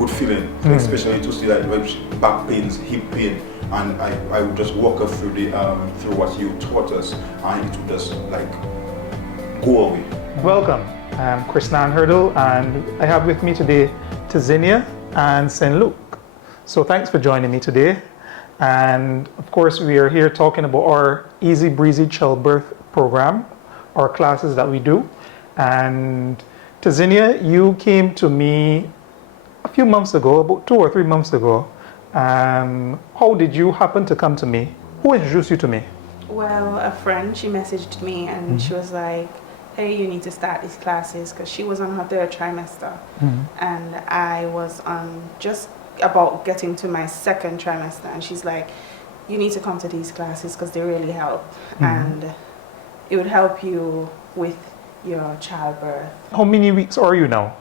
good feeling, especially to see like back pains, hip pain, and I would just walk her through the through what you taught us, and it would just like go away. Welcome, I'm Krisnan Hurdle, and I have with me today Tazinia and St. Luke. So thanks for joining me today. And of course, we are here talking about our Easy Breezy Childbirth program, our classes that we do. And Tazinia, you came to me a few months ago, about 2 or 3 months ago. How did you happen to come to me? Who introduced you to me? Well, a friend, she messaged me and she was like, hey, you need to start these classes, because she was on her 3rd trimester and I was on just about getting to my 2nd trimester, and she's like, you need to come to these classes because they really help and it would help you with your childbirth. How many weeks are you now?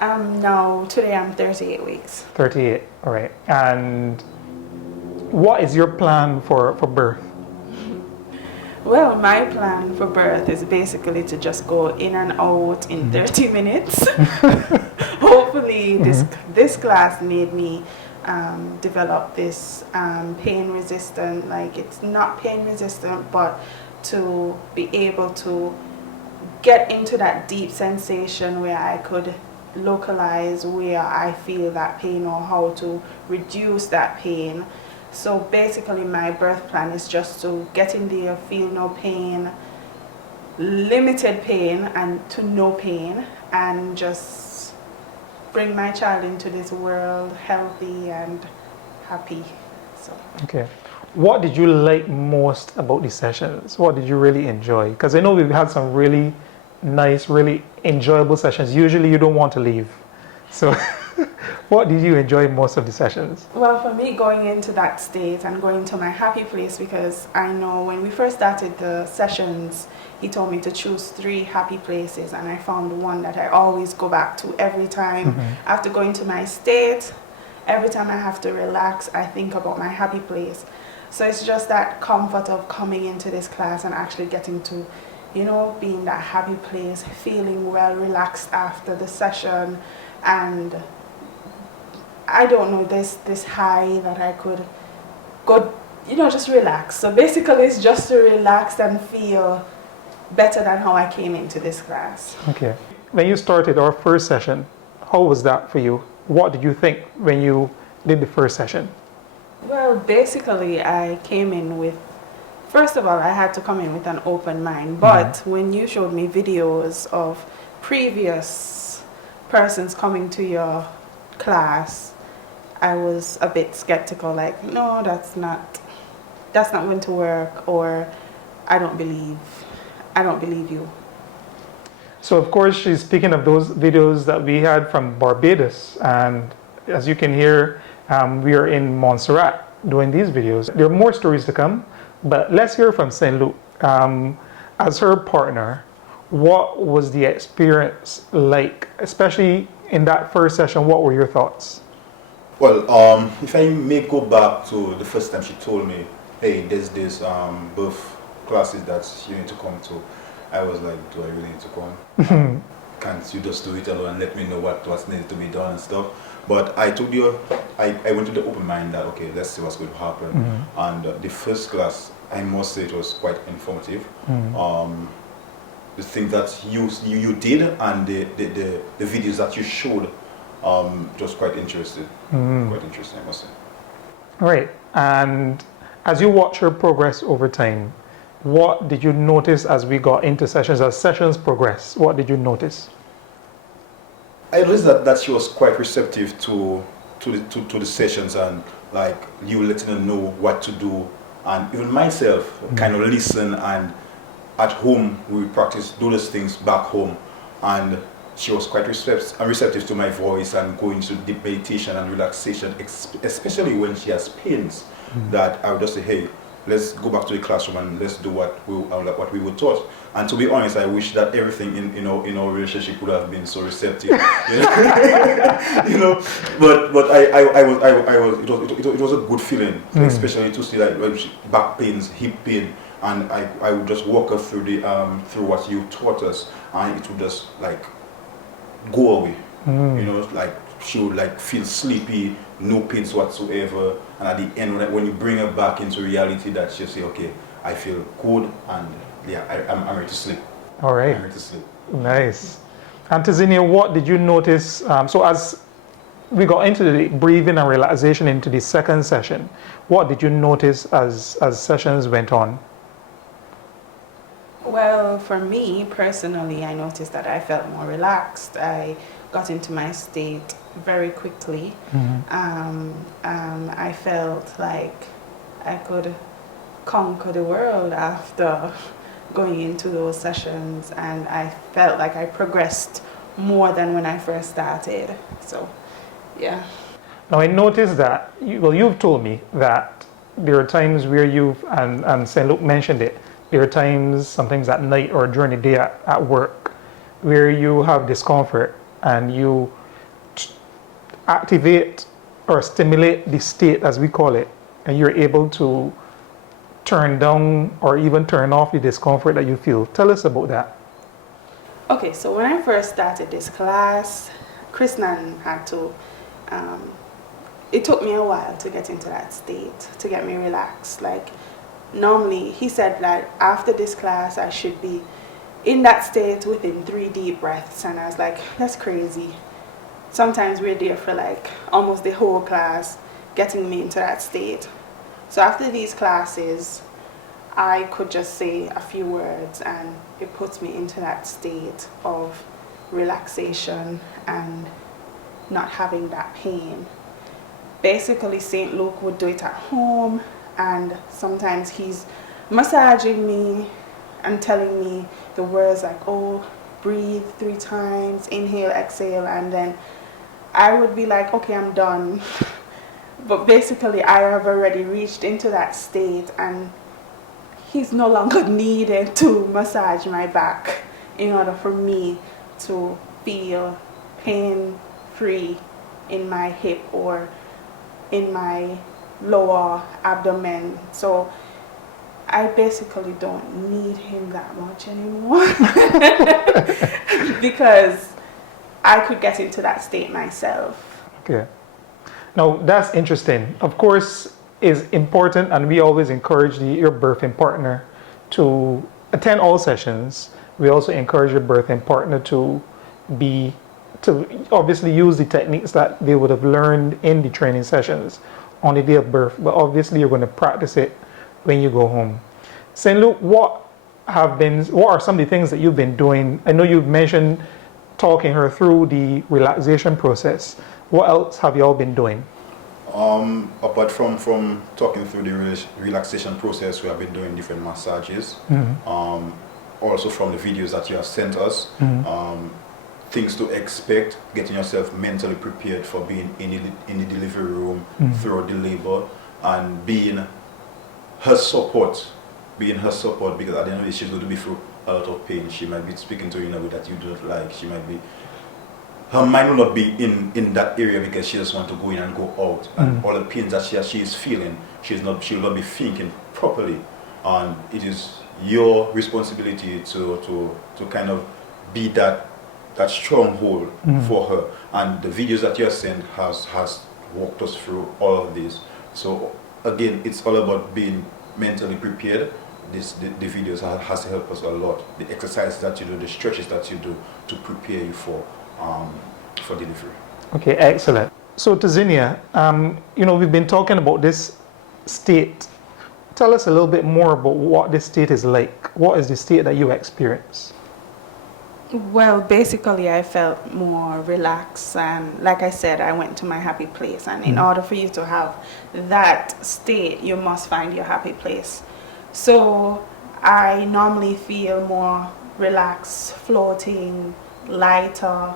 Now, today I'm 38 weeks. 38, all right. And what is your plan for birth? Well, my plan for birth is basically to just go in and out in 30 minutes. Hopefully this class made me develop this pain resistant, like it's not pain resistant, but to be able to get into that deep sensation where I could localize where I feel that pain or how to reduce that pain. So basically my birth plan is just to get in there, feel no pain, limited pain and to no pain, and just bring my child into this world healthy and happy. So. Okay. What did you like most about these sessions? What did you really enjoy? Because I know we've had some really nice, really enjoyable sessions. Usually you don't want to leave. So what did you enjoy most of the sessions? Well, for me, going into that state and going to my happy place, because I know when we first started the sessions, he told me to choose 3 happy places, and I found one that I always go back to every time. After going to my state, every time I have to relax, I think about my happy place. So it's just that comfort of coming into this class and actually getting to, you know, be in that happy place, feeling well relaxed after the session, and I don't know, this high that I could go, you know, just relax. So basically it's just to relax and feel better than how I came into this class. Okay. When you started our first session, how was that for you? What did you think when you did the first session? Well, basically I came in with, first of all, I had to come in with an open mind. But when you showed me videos of previous persons coming to your class, I was a bit skeptical, like, no, that's not going to work, or I don't believe you. So of course she's speaking of those videos that we had from Barbados, and as you can hear, we are in Montserrat doing these videos. There are more stories to come, but let's hear from St. Luke. As her partner, what was the experience like, especially in that first session? What were your thoughts? Well, if I may go back to the first time she told me, hey, there's this birth classes that you need to come to, I was like, do I really need to come? Can't you just do it alone and let me know what's needed to be done and stuff? But I told you, I went to the open mind that, okay, let's see what's going to happen. And the first class, I must say it was quite informative. The things that you did and the videos that you showed, just quite interesting. Quite interesting, I must say. All right. And as you watch her progress over time, what did you notice as we got into sessions, as sessions progressed? What did you notice? I noticed that she was quite receptive to the sessions, and like you letting her know what to do, and even myself kind of listen, and at home we practice do those things back home, and she was quite receptive to my voice and going to deep meditation and relaxation, especially when she has pains. That I would just say, hey, let's go back to the classroom and let's do what we were taught. And to be honest, I wish that everything in our relationship would have been so receptive, you know. But it was a good feeling, especially to see like back pains, hip pain, and I would just walk her through the through what you taught us, and it would just like go away, you know, like she would like feel sleepy, no pains whatsoever, and at the end when you bring her back into reality, that she'll say, okay, I feel good, and yeah, I'm ready to sleep. All right. I'm ready to sleep. Nice. And Tazinia, what did you notice? So as we got into the breathing and relaxation into the second session, what did you notice as sessions went on? Well, for me personally, I noticed that I felt more relaxed. I got into my state very quickly. I felt like I could conquer the world after going into those sessions, and I felt like I progressed more than when I first started. So, yeah. Now I noticed that, you've told me that there are times where and St. Luke mentioned it, there are times, sometimes at night or during the day at work, where you have discomfort and you activate or stimulate the state, as we call it, and you're able to turn down or even turn off the discomfort that you feel. Tell us about that. Okay, so when I first started this class, Krisnan had to, it took me a while to get into that state, to get me relaxed. Like, normally, he said that after this class, I should be in that state within 3 deep breaths. And I was like, that's crazy. Sometimes we're there for like almost the whole class, getting me into that state. So after these classes, I could just say a few words and it puts me into that state of relaxation and not having that pain. Basically, St. Luke would do it at home, and sometimes he's massaging me and telling me the words like, oh, breathe 3 times, inhale, exhale, and then I would be like, okay, I'm done. But basically, I have already reached into that state, and he's no longer needed to massage my back in order for me to feel pain-free in my hip or in my lower abdomen. So I basically don't need him that much anymore because I could get into that state myself. Okay. Now that's interesting. Of course, it's important, and we always encourage your birthing partner to attend all sessions. We also encourage your birthing partner to obviously use the techniques that they would have learned in the training sessions on the day of birth, but obviously you're going to practice it when you go home. St. Luke, what are some of the things that you've been doing? I know you've mentioned talking her through the relaxation process. What else have you all been doing? Apart from talking through the relaxation process, we have been doing different massages. Also from the videos that you have sent us, things to expect, getting yourself mentally prepared for being in the delivery room throughout the labor, and being her support, because at the end of the day, she's going to be through a lot of pain. She might be speaking to you in a way that you don't like. Her mind will not be in that area because she just wants to go in and go out. And all the pains that she is feeling, she will not be thinking properly. And it is your responsibility to kind of be that stronghold for her. And the videos that you have sent has walked us through all of this. So again, it's all about being mentally prepared. The videos has helped us a lot. The exercises that you do, the stretches that you do to prepare you for delivery. Okay, excellent. So Tazinia, we've been talking about this state. Tell us a little bit more about what this state is like. What is the state that you experience? Well, basically, I felt more relaxed, and like I said, I went to my happy place. And in order for you to have that state, you must find your happy place. So I normally feel more relaxed, floating, lighter.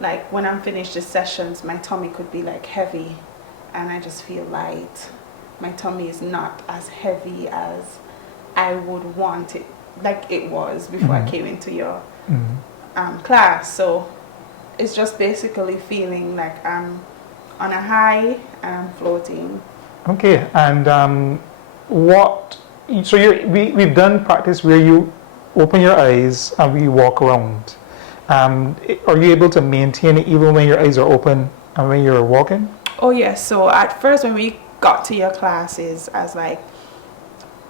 Like when I'm finished the sessions, my tummy could be like heavy, and I just feel light. My tummy is not as heavy as I would want it, like it was before I came into your class. So it's just basically feeling like I'm on a high and I'm floating. Okay, and we've done practice where you open your eyes and we walk around. Are you able to maintain it even when your eyes are open And when you were walking? Oh yes. So at first when we got to your classes, I was like,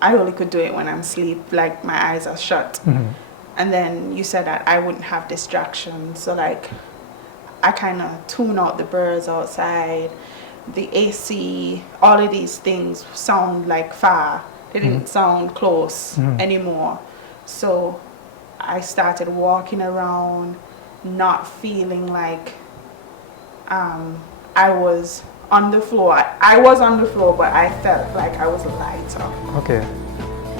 I only could do it when I'm asleep, like my eyes are shut. Mm-hmm. And then you said that I wouldn't have distractions. So like I kind of tune out the birds outside, the AC, all of these things sound like far. They didn't sound close anymore. So I started walking around, not feeling like I was on the floor. I was on the floor, but I felt like I was lighter. Okay,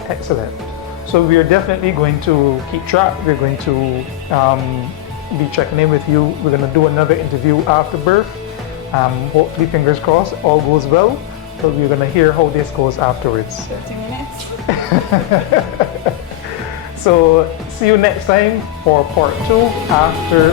excellent. So we are definitely going to keep track. We're going to be checking in with you. We're going to do another interview after birth. Hopefully, fingers crossed, all goes well. So we're going to hear how this goes afterwards. 30 minutes. So see you next time for part 2 after